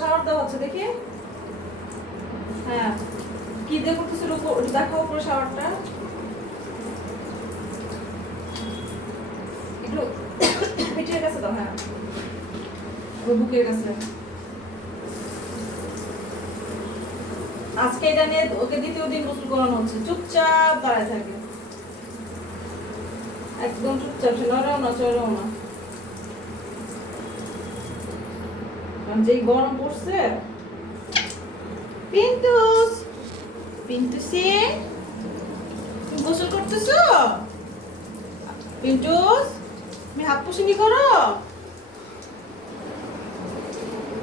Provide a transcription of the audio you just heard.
Shower দেওয়া হচ্ছে দেখি। হ্যাঁ, কি দিয়ে করতেছিল দেখো উপরে শাওয়ারটা একটু পিঠের কাছে দাও। হ্যাঁ, বুকের কাছে। আজকে এটা নিয়ে ওকে দ্বিতীয় দিন গোসল করানো হচ্ছে। চুপচাপ দাঁড়ায় থাকে, একদম চুপচাপ, সে নড়েও না চড়েও না। যেই গরম পড়ছে। পিন্টুস, পিন্টুসি গোসল করতেছো? পিন্টুস, তুমি হাত পুষিনি করো।